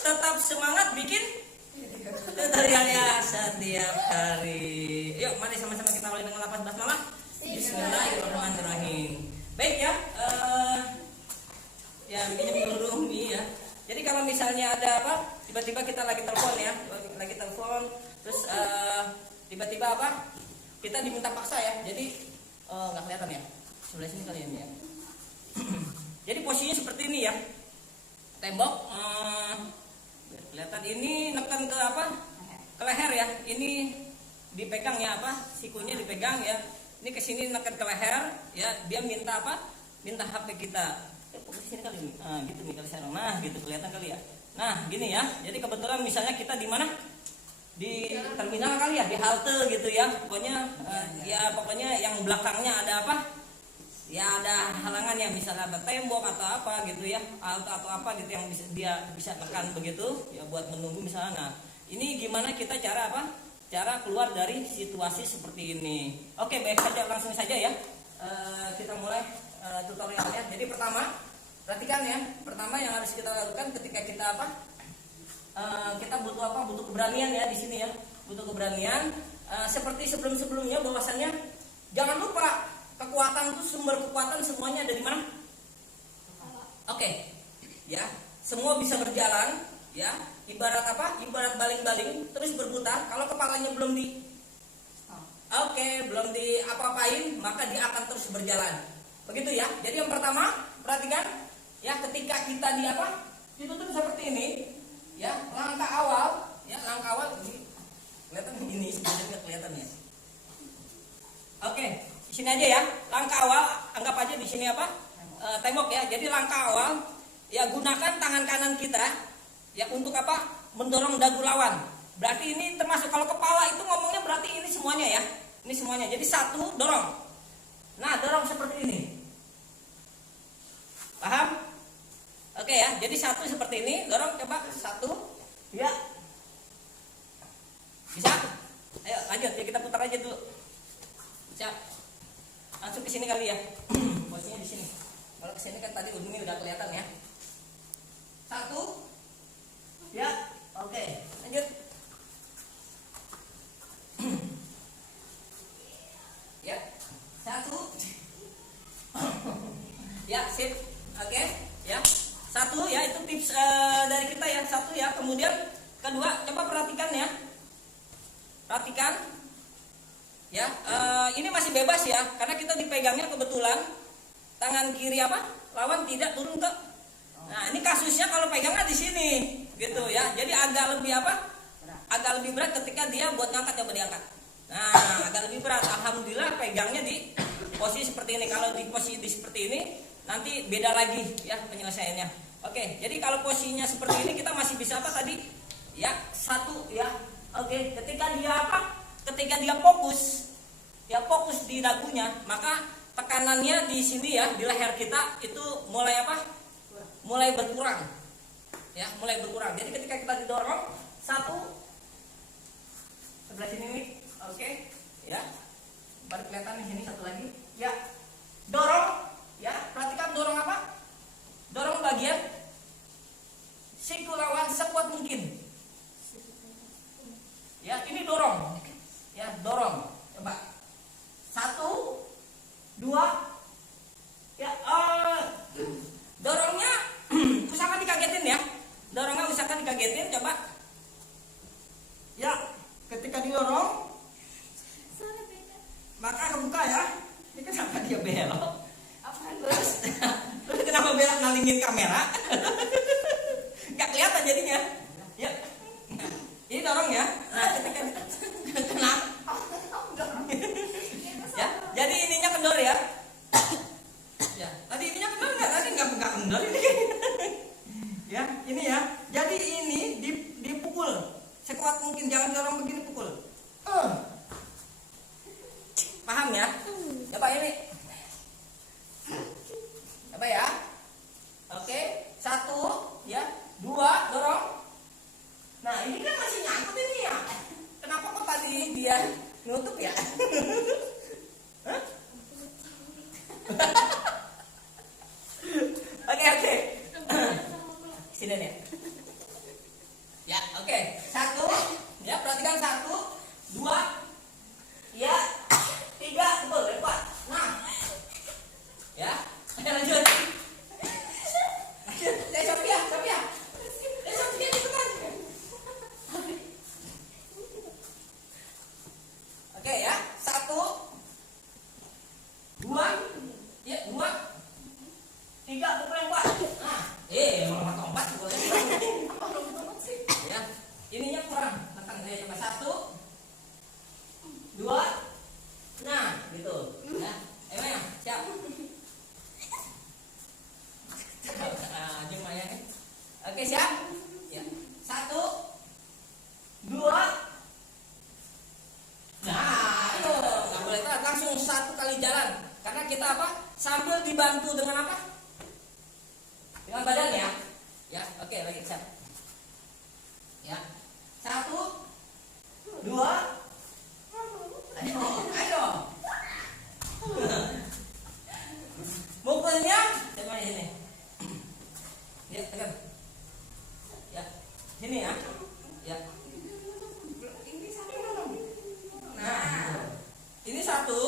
tetap semangat bikin tutorial ya setiap hari. Yuk, mari sama-sama kita mulai dengan lafaz basmalah. Bismillahirrahmanirrahim. Baik ya, ya minjem dulu ya. Jadi kalau misalnya ada apa, tiba-tiba kita lagi telepon ya, terus tiba-tiba apa, kita diminta paksa ya. Jadi nggak kelihatan ya, sebelah sini kalian ya. Jadi posisinya seperti ini ya, tembok. Kelihatan ini neken ke apa? Ke leher ya. Ini dipegang ya apa? Sikunya dipegang ya. Ini ke sini neken ke leher ya. Dia minta apa? Minta HP kita. Fokus sini kali ini. Nah, gitu nih kalau saya. Nah, gitu kelihatan kali ya. Nah, gini ya. Jadi kebetulan misalnya kita di mana? Di terminal kali ya, di halte gitu ya. Pokoknya pokoknya yang belakangnya ada apa? Ya ada halangan yang misalnya ada tembok atau apa gitu ya, atau apa gitu yang bisa tekan begitu ya buat menunggu misalnya. Nah, ini gimana kita cara apa? Cara keluar dari situasi seperti ini. Oke, baik saja, langsung saja ya. Kita mulai tutorialnya. Jadi pertama, perhatikan ya. Pertama yang harus kita lakukan ketika kita apa? Kita butuh apa? Butuh keberanian ya di sini ya. Butuh keberanian. Seperti sebelum-sebelumnya bahwasannya jangan lupa kekuatan itu, sumber kekuatan semuanya ada di mana? Oke. Ya, semua bisa berjalan ya. Ibarat apa? Ibarat baling-baling terus berputar. Kalau kepalanya belum belum di apa-apain, maka dia akan terus berjalan. Begitu ya. Jadi yang pertama, perhatikan ya, ketika kita di apa? Ditutup seperti ini, ya. Langkah awal ini kelihatan ini sebenarnya kelihatan ya. Oke. Di sini aja ya, langkah awal anggap aja di sini apa? Tembok ya. Jadi langkah awal ya, gunakan tangan kanan kita ya untuk apa? Mendorong dagu lawan. Berarti ini termasuk kalau kepala itu ngomongnya berarti ini semuanya ya. Ini semuanya. Jadi satu dorong. Nah, dorong seperti ini. Paham? Oke ya. Jadi satu seperti ini, dorong coba satu. Ya. Bisa? Ayo lanjut ya, kita putar aja dulu. Siap. Langsung ke sini kali ya. Posisinya di sini. Kalau ke sini kan tadi ujungnya udah kelihatan ya. Satu. Ya, oke. Lanjut. Ya. Satu. Ya, sip. Oke, ya. Satu ya, itu tips dari kita ya. Satu ya. Kemudian kedua, coba perhatikan ya. Perhatikan. Ya, ini masih bebas ya, karena kita dipegangnya kebetulan tangan kiri apa? Lawan tidak turun ke. Nah, ini kasusnya kalau pegangnya di sini, gitu ya. Jadi agak lebih apa? Agak lebih berat ketika dia buat ngangkat, coba diangkat. Nah, agak lebih berat. Alhamdulillah pegangnya di posisi seperti ini. Kalau di posisi seperti ini, nanti beda lagi ya penyelesaiannya. Oke, jadi kalau posisinya seperti ini kita masih bisa apa tadi? Ya, satu ya. Oke, ketika dia apa? Ketika dia fokus di dagunya, maka tekanannya di sini ya, di leher kita itu mulai apa? Mulai berkurang. Ya, mulai berkurang. Jadi ketika kita didorong, satu sebelah sini nih. Oke, ya. Baru kelihatan di sini satu lagi. Ya. Dorong, ya. Perhatikan dorong apa? Dorong bagian siku lawan sekuat mungkin. Ya, ini dorong. Ya, dorong. Coba. Satu, dua. Ya, dorongnya usahakan dikagetin ya. Dorongnya usahakan dikagetin, coba. Ya, ketika didorong, maka kebuka ya. Ini kenapa dia belok? Terus kenapa belok ngalingin kamera? Nggak kelihatan jadinya. Ya. Nah, ini dorong ya. Nah, ketika kena. Ya, jadi ininya kendor ya. Ya, tadi ininya kendor nggak? Tadi nggak kendor ini. Ya, ini ya. Jadi ini dipukul sekuat mungkin, jangan dorong begini, pukul. Paham ya? Coba ini. Coba ya. Oke, satu, ya, dua, dorong. Nah, ini kan masih nyangkut ini ya. Kenapa kok tadi dia nutup ya? Oke. Sini nih. Ya, oke. Satu, ya perhatikan satu, dua, ya, tiga, betul, empat. Nah, ya, ayo lanjut. Lanjut, Sophia, Sophia, Sophia cepetan. Oke ya, satu, dua, ya dua, tiga, pukul empat. Nah, malah empat pukulnya. Ya, ininya kurang. Tekan saya coba satu, dua, nah gitu. Ya, ya, siap. Cuma ya. Oke siap. Ya, satu, dua. Nah, ayo, nggak boleh telat, langsung satu kali jalan. Karena kita apa? Sambil dibantu dengan apa? Dengan badan ya. Ya, oke, lagi siap. Ya, satu, dua, ayo, ayo. Mukulnya, coba di sini. Ya, tekan. Ya, sini ya. Ya. Nah, ini satu.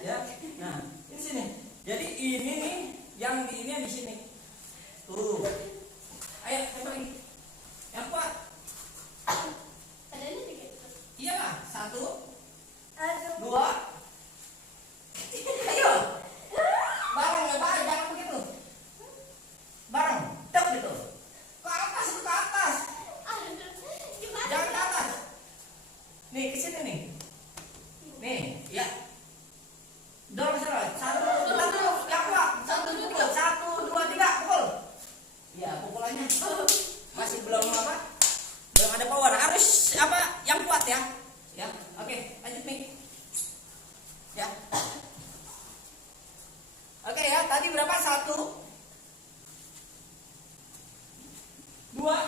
Ya, nah, ini sini. Jadi ini nih, yang di ini yang di sini. Tuh. Ayo, coba lagi. Yang kuat. Iya lah, satu, dua. Ayo. Bareng ya, bareng, jangan begitu. Bareng, dek gitu. Ke atas, ke atas. Jangan ke atas. Nih, ke sini nih. Nih, ya. Dorong terus. Satu, yang kuat. Satu, dua, tiga, pukul. Ya, pukulannya masih belum apa? Belum ada power. Harus apa? Yang kuat ya. Ya, oke, lanjut nih. Ya. Oke ya, tadi berapa? Satu, dua,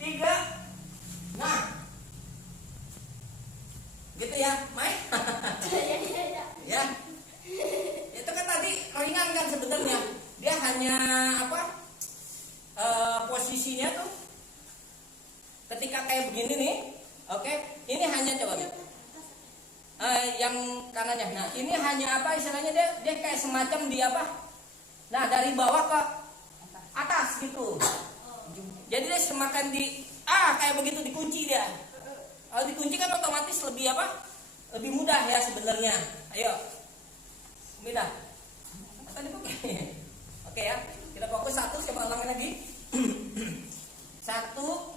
tiga. Nah, gitu ya, Mai. Ya, itu kan tadi ringan kan sebenarnya. Dia hanya apa? Posisinya tuh ketika kayak begini nih, oke. Ini hanya coba yang kanannya. Nah, ini hanya apa istilahnya, dia kayak semacam di apa? Nah, dari bawah ke atas gitu. Jadi dia semakin kayak begitu dikunci dia. Kalau dikunci kan otomatis lebih apa? Lebih mudah ya sebenarnya. Ayo. Mudah. Tadi pakai. Oke ya. Kita fokus satu, coba ulangin lagi. Satu,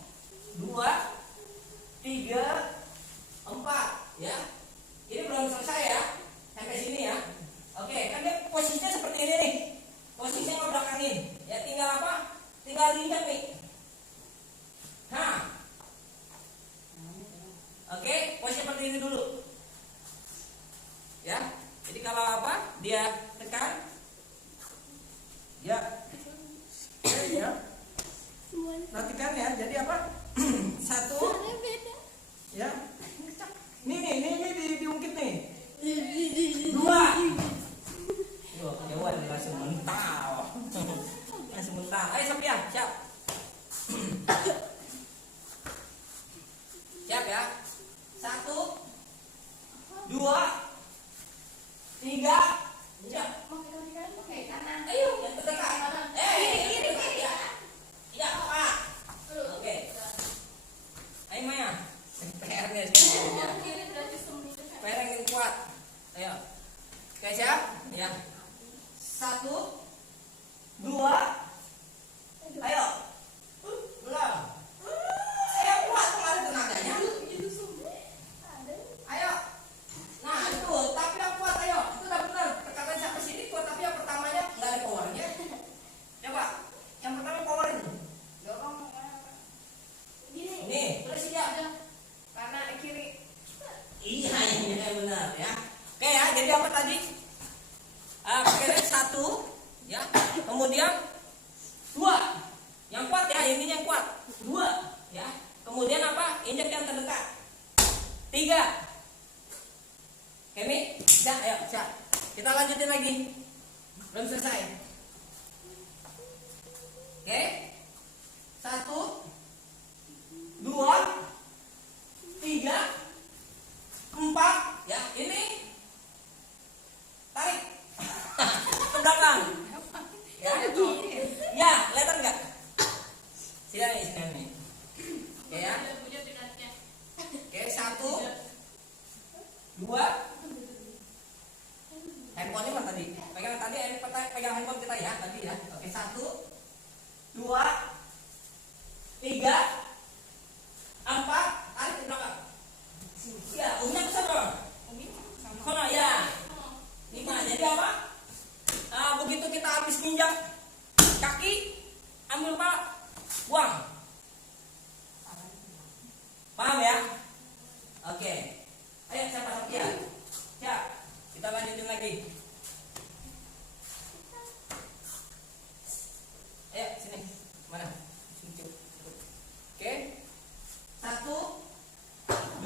dua, tiga, empat, ya. Ini belum selesai ya. Sampai sini ya. Oke, kan dia posisinya seperti ini nih. Posisinya ngebelakangin. Ya tinggal apa? Tinggal diinjak nih. Nah. Oke, posisi seperti ini dulu. Ya. Jadi kalau apa? Dia tekan. Ya. Ya. Perhatikan ya. Jadi apa? Satu. Ya. Ini diungkit nih. Dua. Yo, kejauhan langsung mental. Langsung mental. Ayo Sophia, siap. Siap ya. Satu, dua, tiga. Siap. Oke, kanan. Ayo, yang terdekat. Kiri. Ya. Ya, Pak. Oke. Ayo Maya. PR-nya Kiri berarti semua. PR yang kuat. Ayo. Oke, siap? Ya. Satu, dua. Ayo. Belum. Ayo kuat, tuh ada tenaganya. Ayo. Nah, 2, 3, 4, tarik ke belakang. Ya, umnya ke sana. Sana ya. 5. Jadi apa? Begitu kita habis nginjak kaki, ambil pak, buang. Paham ya? Oke. Ayo siapa Sofia? Ya, kita lanjutin lagi. Ayo sini. Mana? Sini. Oke. 1, 2,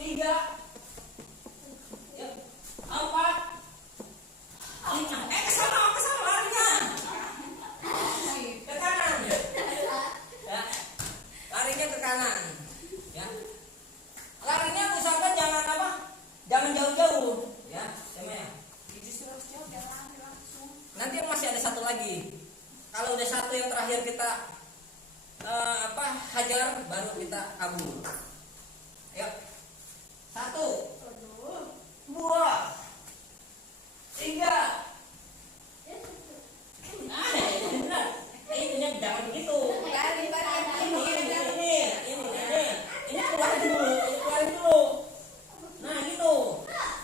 3, 4, 5. Ke sana larinya. Ke kanan. Ya. Larinya ke kanan. Ya. Larinya usahakan jangan apa? Jangan jauh-jauh, ya. Sama ya. Nanti masih ada satu lagi. Kalau udah satu yang terakhir kita hajar, baru kita kabur. Ayo. 1, 2, 3. Ini jangan begitu. Ini keluarin dulu. Nah gitu.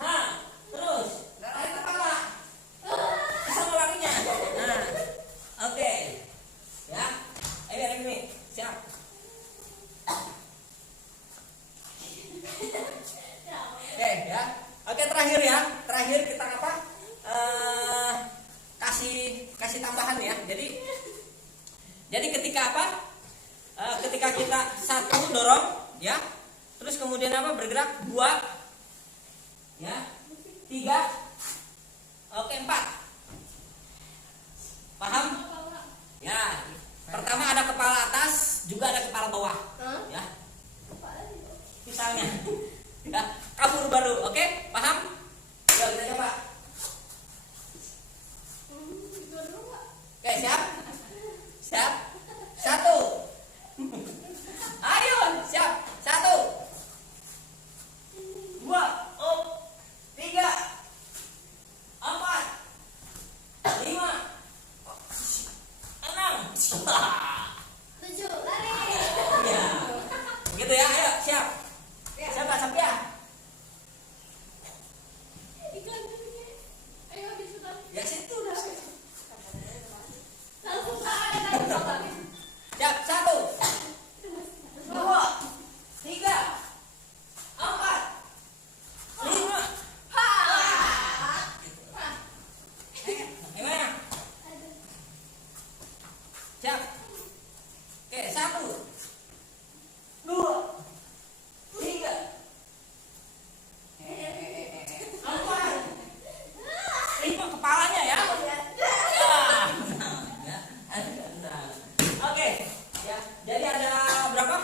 Nah terus tarik kepala. Kesana larinya. Nah, oke. Ya. Ayo ini siap. Oke ya. Oke terakhir ya. Terakhir kita apa? Kasih tambahan ya. Jadi ketika apa? Ketika kita 1 dorong, ya. Terus kemudian apa? Bergerak 2, ya. 3, oke 4. Paham? Ya. Pertama ada kepala atas, juga ada kepala bawah, ya. Misalnya, ya. Kabur baru, oke? Paham? Yuk kita coba. Oke siap? Siap? 1. Ayo, siap. 1, 2, 3, 4, 5, 6. 7, lari. Ya. Begitu ya, ayo siap. Siapa Sofia? Ayo disudah. Ya situ dah. Langsung coba. Siap, 1, 2, 3, 4, 5. Gimana? Siap. Oke, 1, 2, 3, 4, 5. Kepalanya ya. Oke, ya. Jadi ada berapa?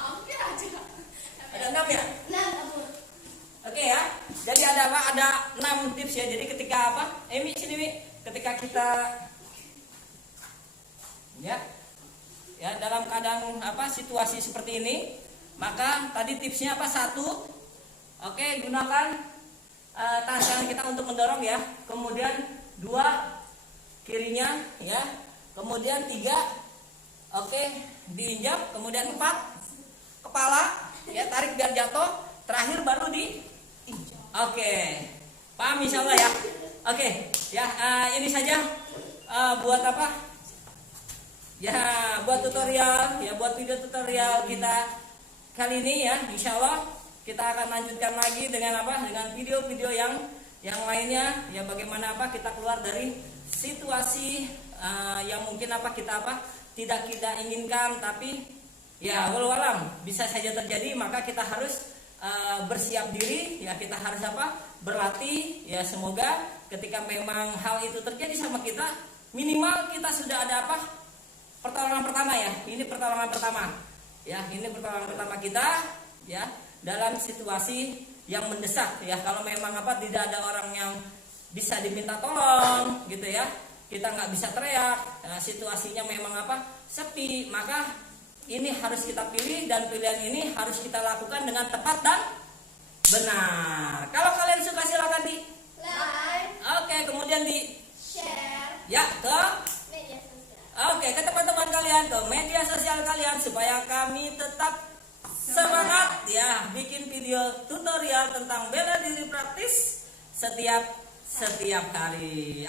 Hampir aja. Ada 6 ya? Oke ya. Jadi ada apa? Ada 6 tips ya. Jadi ketika apa? Emi sini Mi. Ketika kita ya dalam keadaan apa situasi seperti ini, maka tadi tipsnya apa? 1, oke, gunakan tangan kita untuk mendorong ya. Kemudian 2, kirinya ya. Kemudian 3, oke, diinjak. Kemudian 4, kepala ya, tarik biar jatuh. Terakhir baru diinjak. Oke, paham insyaallah ya. Oke ya, ini saja buat apa ya, buat tutorial ya, buat video tutorial kita kali ini ya. Insyaallah kita akan lanjutkan lagi dengan apa, dengan video-video yang lainnya ya, bagaimana apa kita keluar dari situasi yang mungkin apa kita apa tidak kita inginkan, tapi ya walau alam bisa saja terjadi. Maka kita harus bersiap diri ya, kita harus apa, berlatih ya. Semoga ketika memang hal itu terjadi sama kita, minimal kita sudah ada apa, pertolongan pertama ya. Ini pertolongan pertama ya, ini pertolongan pertama kita ya dalam situasi yang mendesak ya. Kalau memang apa tidak ada orang yang bisa diminta tolong gitu ya, kita nggak bisa teriak, situasinya memang apa sepi, maka ini harus kita pilih, dan pilihan ini harus kita lakukan dengan tepat dan benar. Kalau kalian suka silakan di Like, oke, kemudian di share, Ya, ke Media sosial. oke, ke teman-teman kalian, ke media sosial kalian supaya kami tetap semangat ya bikin video tutorial tentang bela diri praktis setiap hari.